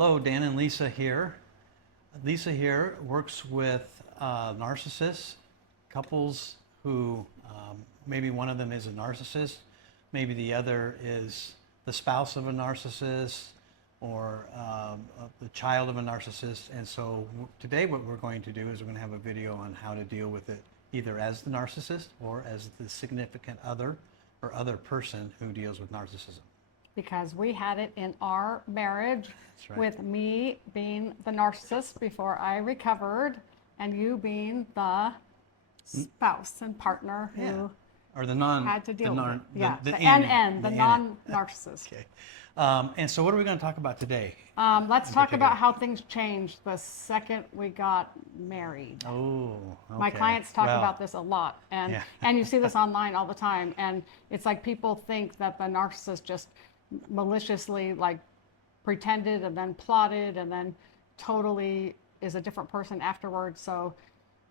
Hello, Dan and Lisa here. Lisa here works with narcissists, couples who maybe one of them is a narcissist, maybe the other is the spouse of a narcissist or the child of a narcissist. And so today what we're going to do is we're going to have a video on how to deal with it either as the narcissist or as the significant other or other person who deals with narcissism. Because we had it in our marriage. That's right. With me being the narcissist before I recovered and you being the spouse and partner who or the non had to deal the with it. the NN, the non-narcissist. Okay. And so what are we going to talk about today? Let's talk about how things changed the second we got married. Oh, okay. My clients talk about this a lot, and and you see this online all the time, and it's like people think that the narcissist just maliciously like pretended and then plotted and then totally is a different person afterwards. So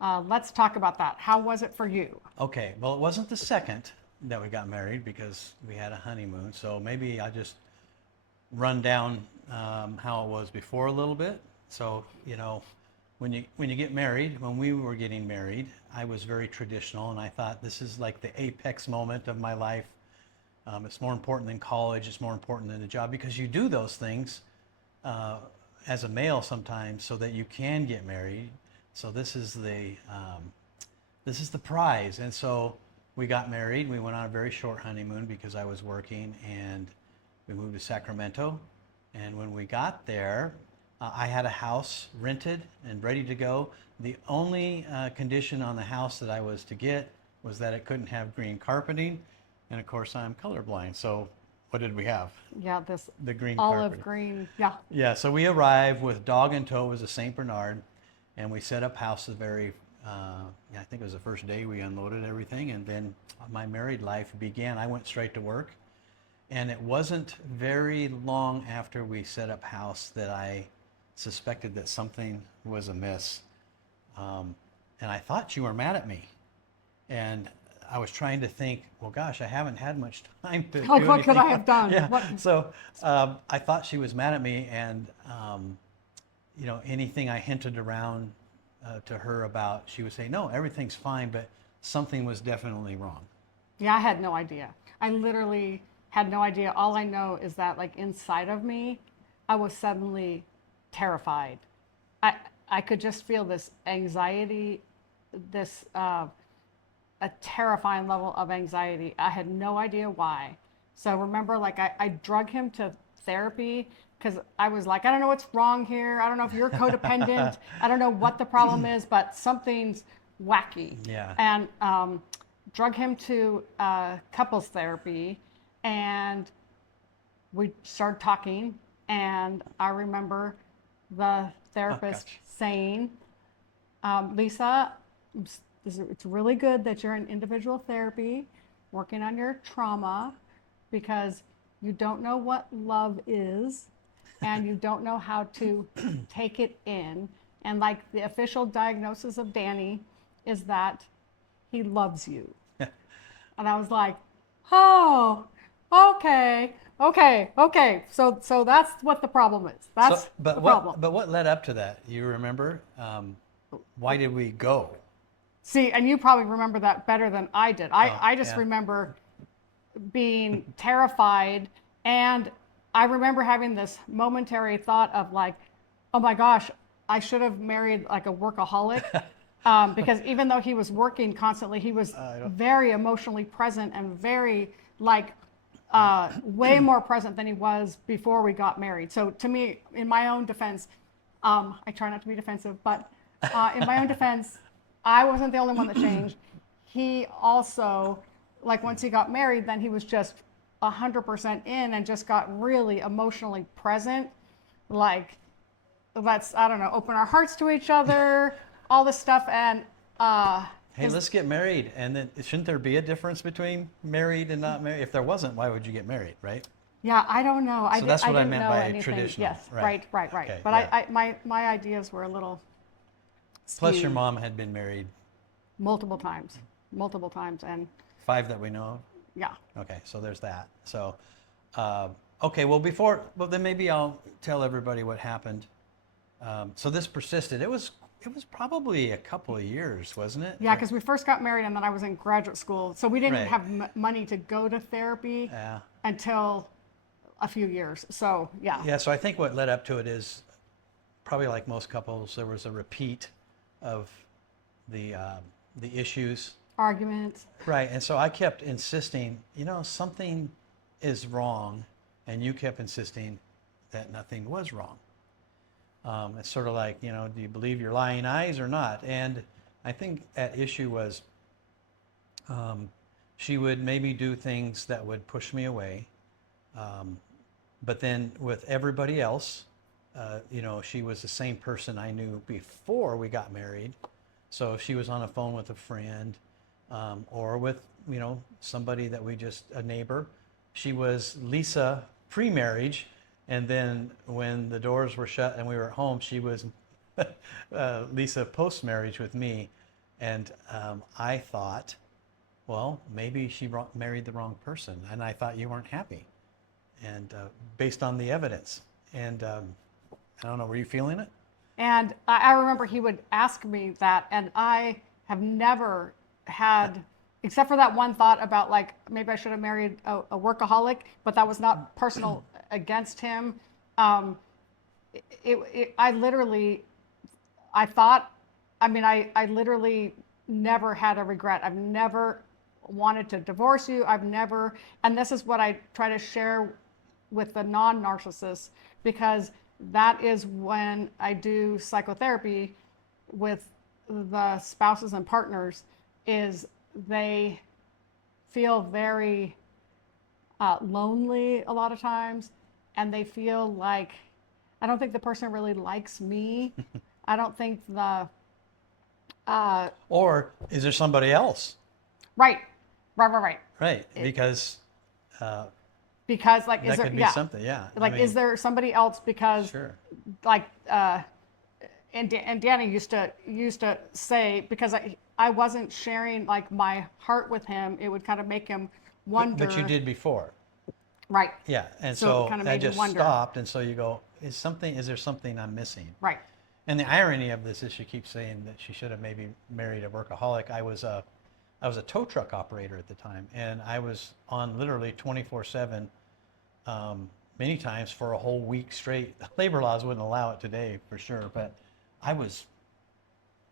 let's talk about that. How was it for you? Okay, well, it wasn't the second that we got married because we had a honeymoon. So maybe I'll just run down how it was before a little bit. So, you know, when you get married, when we were getting married, I was very traditional, and I thought this is like the apex moment of my life. It's more important than college. It's more important than the job because you do those things as a male sometimes so that you can get married. So this is the prize. And so we got married. We went on a very short honeymoon because I was working, and we moved to Sacramento. And when we got there, I had a house rented and ready to go. The only condition on the house that I was to get was that it couldn't have green carpeting. And of course, I'm colorblind. So what did we have? Yeah, the green olive carpeting. Green. Yeah. Yeah, so we arrived with dog in tow. It was a St. Bernard. And we set up house the very, I think it was the first day we unloaded everything. And then my married life began. I went straight to work. And it wasn't very long after we set up house that I suspected that something was amiss. And I thought you were mad at me. And I was trying to think, well, gosh, I haven't had much time to do What anything. could I have done? Yeah. So I thought she was mad at me, and you know, anything I hinted around to her about, she would say, no, everything's fine, but something was definitely wrong. Yeah, I had no idea. I literally had no idea. All I know is that like inside of me, I was suddenly terrified. I could just feel this anxiety, this a terrifying level of anxiety. I had no idea why. So remember, like I drug him to therapy because I was like, I don't know what's wrong here. I don't know if you're codependent. I don't know what the problem is, but something's wacky. Yeah. And drug him to couples therapy, and we started talking. And I remember the therapist saying, Lisa, it's really good that you're in individual therapy, working on your trauma, because you don't know what love is, and you don't know how to take it in. And like the official diagnosis of Danny is that he loves you. And I was like, oh, okay. So that's what the problem is. That's the problem. But what led up to that? You remember? Why did we go? See, and you probably remember that better than I did. I just remember being terrified, and I remember having this momentary thought of like, oh my gosh, I should have married like a workaholic. Because even though he was working constantly, he was very emotionally present and very like way more present than he was before we got married. So to me, in my own defense, I try not to be defensive, but in my own defense, I wasn't the only one that changed. He also, like once he got married, then he was just 100% in and just got really emotionally present. Like, let's, I don't know, open our hearts to each other, all this stuff. And hey, let's get married. And then shouldn't there be a difference between married and not married? If there wasn't, why would you get married, right? Yeah, I don't know. So that's what I meant by anything. traditional. Yes, right. Okay, but yeah. my ideas were a little skewed. Plus your mom had been married multiple times, and 5 that we know of. Yeah. Okay, so there's that. So Okay, well, then maybe I'll tell everybody what happened. So this persisted. It was probably a couple of years, wasn't it? Yeah, because we first got married and then I was in graduate school. So we didn't Right. have money to go to therapy Yeah. until a few years. So, yeah. Yeah, so I think what led up to it is probably like most couples, there was a repeat of the issues. Arguments. Right, and so I kept insisting, something is wrong, and you kept insisting that nothing was wrong. It's sort of like, do you believe your lying eyes or not? And I think at issue was she would maybe do things that would push me away. But then with everybody else, she was the same person I knew before we got married. So if she was on a phone with a friend or with, somebody that a neighbor, she was Lisa pre-marriage. And then when the doors were shut and we were at home, she was Lisa post-marriage with me. And I thought, well, maybe she married the wrong person. And I thought you weren't happy. And based on the evidence. And I don't know, were you feeling it? And I remember he would ask me that, and I have never had, except for that one thought about like, maybe I should have married a workaholic, but that was not personal against him. I literally never had a regret. I've never wanted to divorce you. And this is what I try to share with the non-narcissists, because that is when I do psychotherapy with the spouses and partners, is they feel very lonely a lot of times, and they feel like, I don't think the person really likes me. I don't think or is there somebody else? Right. Right, because like, that is there, could be yeah, something, yeah. like, is there somebody else? Because Sure. like, and Danny used to say, because I wasn't sharing like my heart with him, it would kind of make him wonder. But you did before. Right. Yeah, and So so it kind of that made me just wonder. stopped, and so you go, is there something I'm missing? Right. And the irony of this is she keeps saying that she should have maybe married a workaholic. I was a tow truck operator at the time, and I was on literally 24/7 many times for a whole week straight. Labor laws wouldn't allow it today for sure, but I was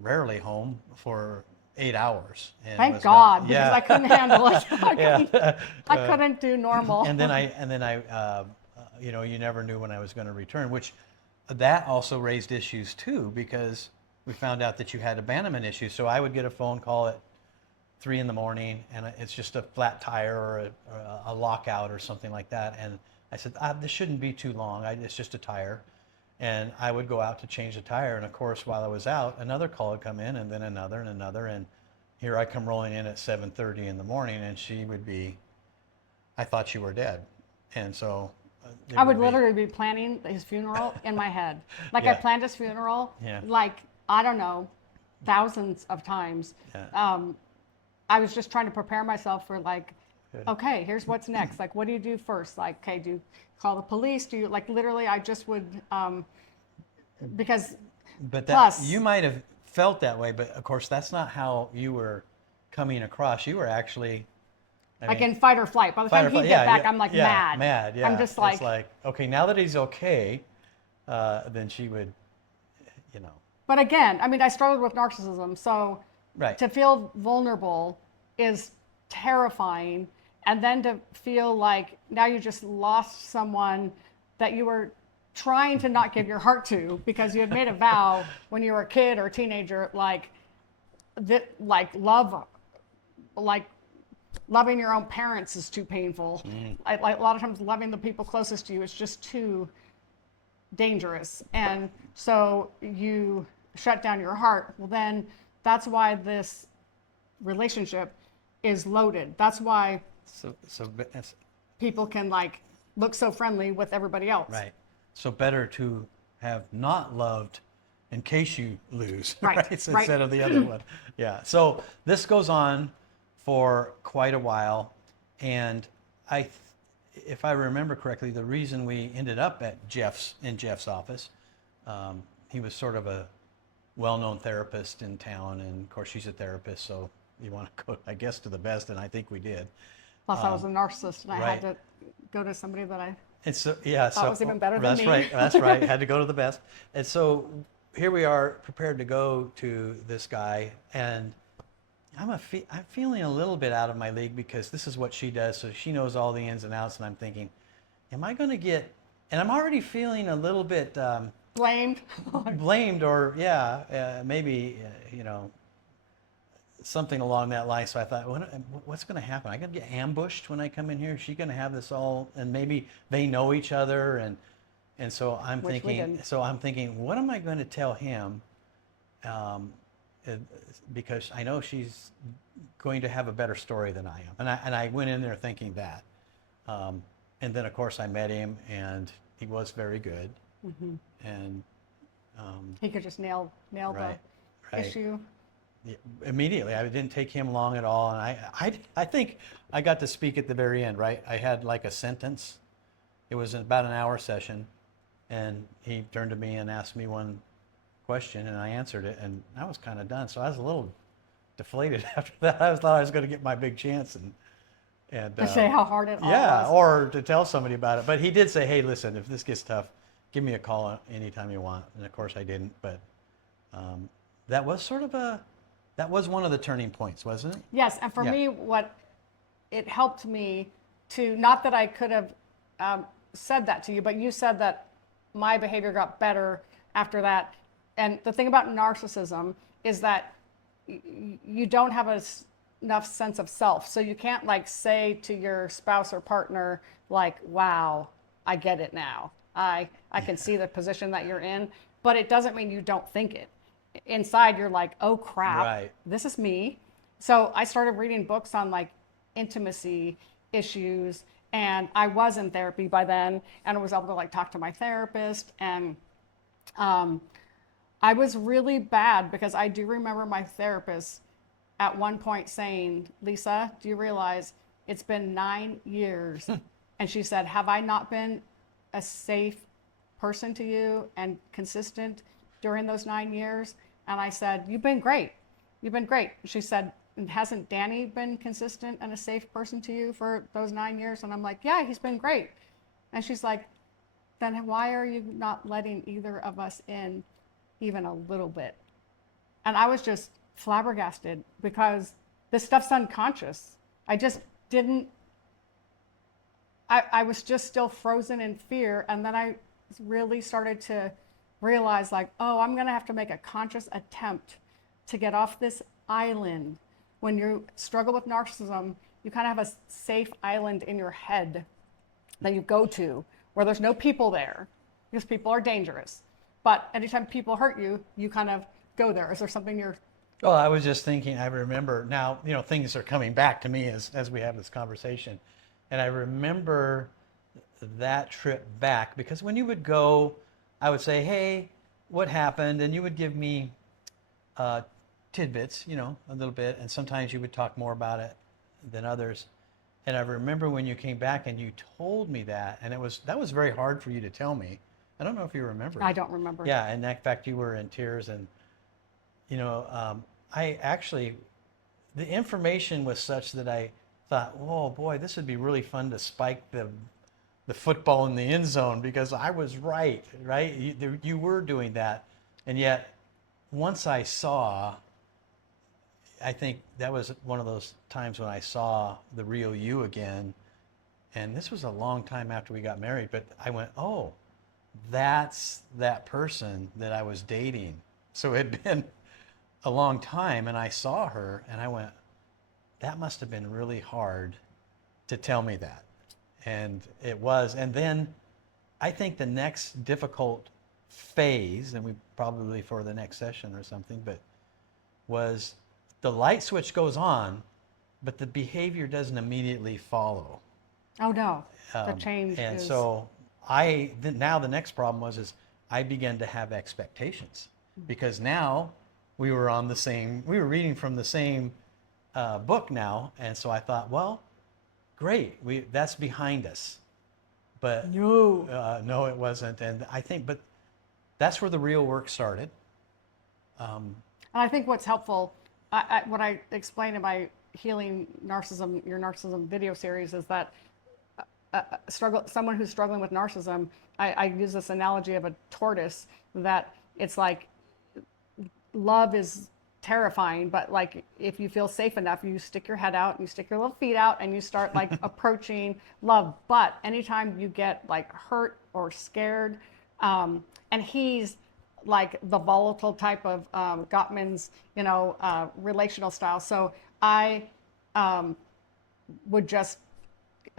rarely home for 8 hours. And Thank was God, not- because I couldn't handle it. Yeah. I couldn't do normal. And then I you never knew when I was going to return, which that also raised issues too, because we found out that you had abandonment issues. So I would get a phone call at 3 in the morning, and it's just a flat tire or a lockout or something like that. And I said, this shouldn't be too long. It's just a tire. And I would go out to change the tire. And of course, while I was out, another call would come in, and then another and another. And here I come rolling in at 7:30 in the morning, and she would be, I thought you were dead. And so I would literally be planning his funeral in my head. Like, Yeah. I planned his funeral, Yeah. like, I don't know, thousands of times. Yeah. I was just trying to prepare myself for, like, okay, here's what's next. Like, what do you do first? Like, okay, do you call the police? Do you, like, literally, I just would, because But plus, you might have felt that way, but of course that's not how you were coming across. You were actually like in fight or flight. By the time he'd get back, I'm like mad. Mad, yeah. I'm just It's like, okay, now that he's okay, then she would, But again, I mean, I struggled with narcissism, so Right. to feel vulnerable is terrifying. And then to feel like now you just lost someone that you were trying to not give your heart to because you had made a vow when you were a kid or a teenager, like loving your own parents is too painful. Like a lot of times loving the people closest to you is just too dangerous. And so you shut down your heart. Well, then that's why this relationship is loaded. That's why people can like look so friendly with everybody else. Right. So better to have not loved in case you lose, Right. So Right. instead of the other one. Yeah. So this goes on for quite a while, and if I remember correctly, the reason we ended up at Jeff's office, he was sort of a well-known therapist in town, and of course she's a therapist, so you want to go, I guess, to the best, and I think we did. Plus, I was a narcissist, and I right. had to go to somebody that I And so, yeah, thought was even better than that's me. right, that's right. Had to go to the best. And so here we are, prepared to go to this guy, and I'm feeling a little bit out of my league because this is what she does, so she knows all the ins and outs, and I'm thinking, am I going to get? And I'm already feeling a little bit blamed. blamed, or maybe something along that line. So I thought, what's going to happen? I going to get ambushed when I come in here? Is she going to have this all? And maybe they know each other, and so I'm Which we thinking. didn't. So I'm thinking, what am I going to tell him? Because I know she's going to have a better story than I am, and I went in there thinking that. And then of course I met him, and he was very good, and He could just nail right, the right. issue. Yeah, immediately. It didn't take him long at all, and I think I got to speak at the very end. Right, I had like a sentence. It was about an hour session, and he turned to me and asked me one question, and I answered it, and I was kind of done. So I was a little deflated after that. I thought I was going to get my big chance, and To say how hard it all yeah, was. or to tell somebody about it. But he did say, "Hey, listen, if this gets tough, give me a call anytime you want." And of course I didn't, but that was sort of that was one of the turning points, wasn't it? Yes, and for Yeah. me, it helped me to, not that I could have said that to you, but you said that my behavior got better after that. And the thing about narcissism is that you don't have enough sense of self. So you can't like say to your spouse or partner, like, wow, I get it now. I can see the position that you're in, but it doesn't mean you don't think it. Inside you're like, oh crap, Right. this is me. So I started reading books on like intimacy issues, and I was in therapy by then, and I was able to like talk to my therapist, and I was really bad because I do remember my therapist at one point saying, Lisa, do you realize it's been 9 years? And she said, have I not been a safe person to you and consistent during those 9 years? And I said, you've been great. You've been great. She said, hasn't Danny been consistent and a safe person to you for those 9 years? And I'm like, yeah, he's been great. And she's like, then why are you not letting either of us in even a little bit? And I was just flabbergasted because this stuff's unconscious. I just didn't, I was just still frozen in fear. And then I really started to realize like, oh, I'm going to have to make a conscious attempt to get off this island. When you struggle with narcissism, you kind of have a safe island in your head that you go to where there's no people there because people are dangerous. But anytime people hurt you, you kind of go there. Is there something you're... Well, I was just thinking, I remember now, things are coming back to me as we have this conversation. And I remember that trip back because when you would go, I would say, hey, what happened? And you would give me tidbits, a little bit. And sometimes you would talk more about it than others. And I remember when you came back and you told me that, and that was very hard for you to tell me. I don't know if you remember. I don't remember. Yeah, and in fact, you were in tears, and I actually, the information was such that I thought, oh boy, this would be really fun to spike the football in the end zone because I was right? You were doing that, and yet once I saw, I think that was one of those times when I saw the real you again, and this was a long time after we got married, but I went, oh, that's that person that I was dating. So it had been a long time, and I saw her, and I went, that must have been really hard to tell me that. And it was. And then I think the next difficult phase, and we probably for the next session or something, but was the light switch goes on, but the behavior doesn't immediately follow. Oh no, the change And is... so now the next problem is I began to have expectations because now we were reading from the same book now. And so I thought, well, great, that's behind us. but no, it wasn't. And I think, but that's where the real work started. And I think what's helpful, what I explain in my Healing Narcissism, Your Narcissism video series is that someone who's struggling with narcissism, I use this analogy of a tortoise, that it's like love is terrifying, but like if you feel safe enough, you stick your head out and you stick your little feet out and you start like approaching love. But anytime you get like hurt or scared, and he's like the volatile type of Gottman's, relational style. So I would just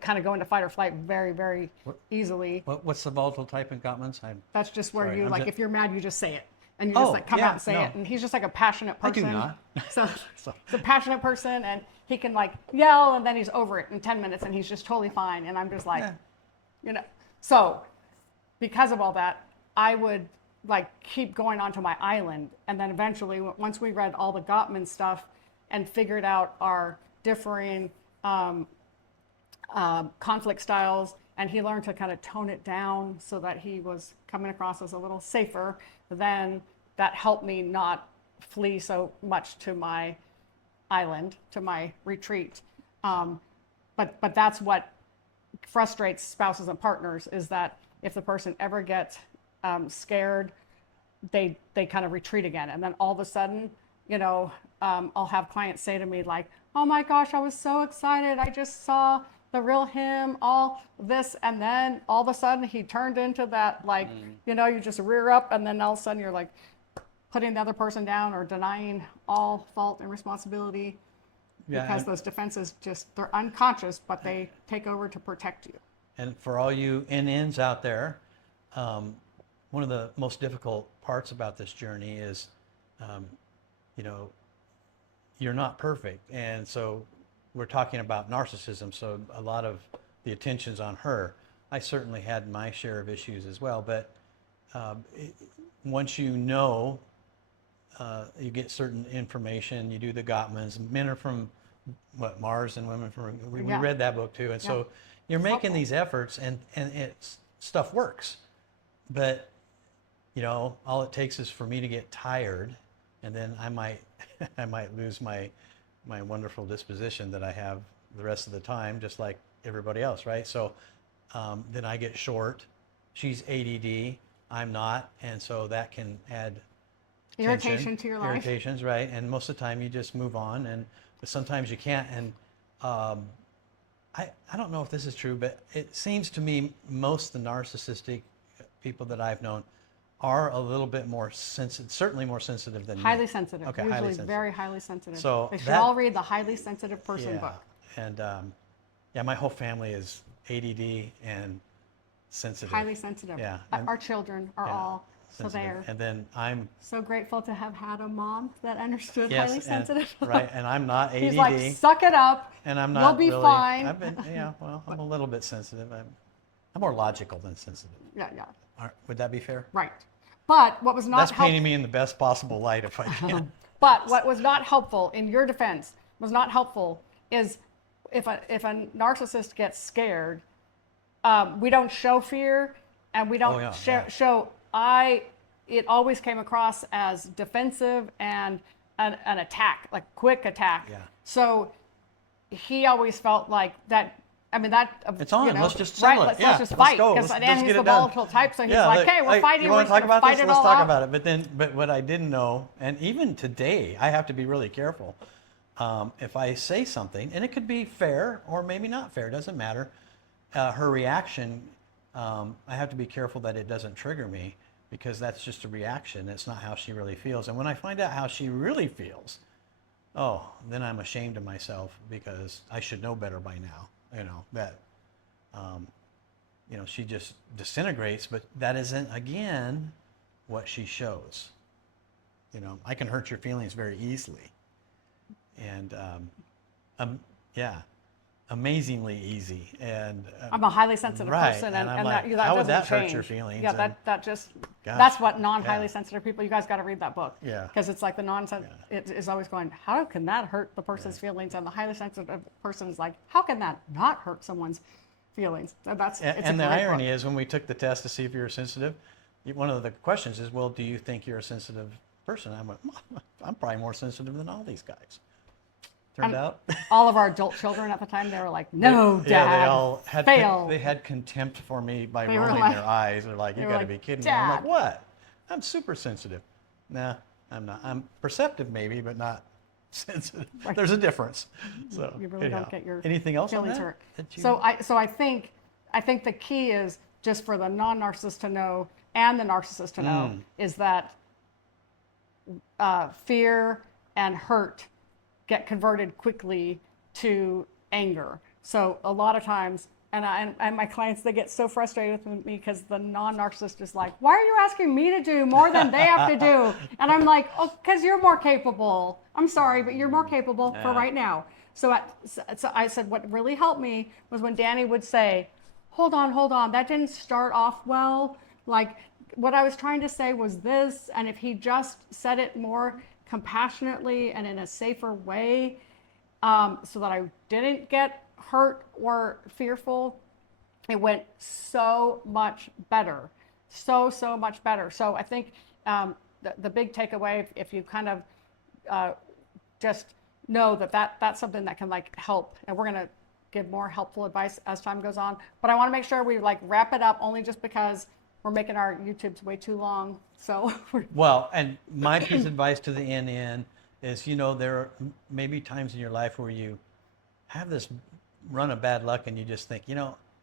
kind of go into fight or flight very, very easily. What's the volatile type in Gottman's? That's just where sorry, you I'm if you're mad, you just say it. And you just like come out and say it. And he's just like a passionate person. I do not. So he's a passionate person, and he can like yell, and then he's over it in 10 minutes, and he's just totally fine. And I'm just like, So because of all that, I would like keep going onto my island. And then eventually, once we read all the Gottman stuff and figured out our differing conflict styles, and he learned to kind of tone it down so that he was coming across as a little safer, then that helped me not flee so much to my island, to my retreat. But that's what frustrates spouses and partners, is that if the person ever gets scared, they kind of retreat again. And then all of a sudden, I'll have clients say to me like, oh my gosh, I was so excited. I just saw the real him, all this. And then all of a sudden he turned into that, like, you just rear up, and then all of a sudden you're like putting the other person down or denying all fault and responsibility, because those defenses they're unconscious, but they take over to protect you. And for all you NNs out there, one of the most difficult parts about this journey is, you're not perfect. And so we're talking about narcissism, so a lot of the attention's on her. I certainly had my share of issues as well, but once you get certain information, you do the Gottmans. Men are from Mars, and women from, we read that book too. And so you're making these efforts, and stuff works. But, all it takes is for me to get tired, and then I might lose my wonderful disposition that I have the rest of the time, just like everybody else, right? So then I get short. She's ADD, I'm not, and so that can add irritation to your life. Irritations, right? And most of the time you just move on, but sometimes you can't. And I don't know if this is true, but it seems to me most of the narcissistic people that I've known are a little bit more sensitive, certainly more sensitive than highly me. sensitive. Okay, usually highly sensitive. Very highly sensitive. So they should all read the Highly Sensitive Person book. And my whole family is ADD and sensitive. Highly sensitive. Yeah. Our children are all sensitive. so there. And then I'm so grateful to have had a mom that understood yes, highly sensitive. Right, and I'm not ADD. He's like, suck it up. And I'm not. You'll be fine. I've been, I'm a little bit sensitive. I'm more logical than sensitive. Yeah. Would that be fair? Right. But what was not That's painting me in the best possible light if I can. But what was not helpful, in your defense, was not helpful is if a narcissist gets scared, we don't show fear, and we don't show. It always came across as defensive and an attack, like quick attack. Yeah. So he always felt like that. I mean, that it's on. Let's just settle it. Let's just fight, because then he's the volatile type. So he's like, "Okay, we're fighting. You want to talk about this? Let's talk about it." But what I didn't know, and even today, I have to be really careful. If I say something, and it could be fair or maybe not fair, doesn't matter. Her reaction, I have to be careful that it doesn't trigger me, because that's just a reaction. It's not how she really feels. And when I find out how she really feels, then I'm ashamed of myself, because I should know better by now. That, she just disintegrates, but that isn't, again, what she shows. I can hurt your feelings very easily. And, amazingly easy. And I'm a highly sensitive person, and and like, that how would doesn't that change. hurt your feelings? Yeah, that's what non-highly sensitive people. You guys got to read that book. Yeah. Because it's like the it is always going, how can that hurt the person's feelings? And the highly sensitive person is like, how can that not hurt someone's feelings. It's And a the great irony book. is when we took the test to see if you're sensitive, one of the questions is, well, do you think you're a sensitive person? I went, I'm probably more sensitive than all these guys. Turned out. All of our adult children at the time, they were like, no, Dad, Yeah, they all had fail. they had contempt for me by They were rolling like- their eyes. They're like, you they got were to like, be kidding me. I'm like, "Dad." what? I'm super sensitive. Nah, I'm not. I'm perceptive maybe, but not sensitive. Right. There's a difference. So You really anyhow. don't get your Anything else on feelings that? hurt. that you- So I think the key is just for the non-narcissist to know and the narcissist to know is that fear and hurt get converted quickly to anger. So a lot of times, and my clients, they get so frustrated with me because the non-narcissist is like, why are you asking me to do more than they have to do? And I'm like, oh, because you're more capable. I'm sorry, but you're more capable for right now. So I said, what really helped me was when Danny would say, hold on, that didn't start off well. Like, what I was trying to say was this, and if he just said it more compassionately and in a safer way, so that I didn't get hurt or fearful, it went so much better. So much better. So I think the big takeaway, if you kind of just know that's something that can like help, and we're going to give more helpful advice as time goes on, but I want to make sure we like wrap it up, only just because we're making our YouTubes way too long. So well, and my piece of advice to the NN is, there are maybe times in your life where you have this run of bad luck and you just think,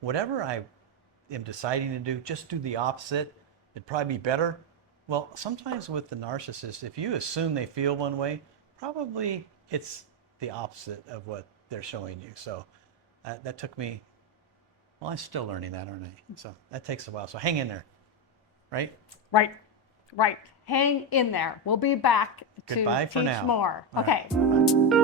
whatever I am deciding to do, just do the opposite. It'd probably be better. Well, sometimes with the narcissist, if you assume they feel one way, probably it's the opposite of what they're showing you. So that took me, well, I'm still learning that, aren't I? So that takes a while. So hang in there, right? Right. Hang in there. We'll be back Goodbye to for teach now. more. All Okay. right. Bye-bye.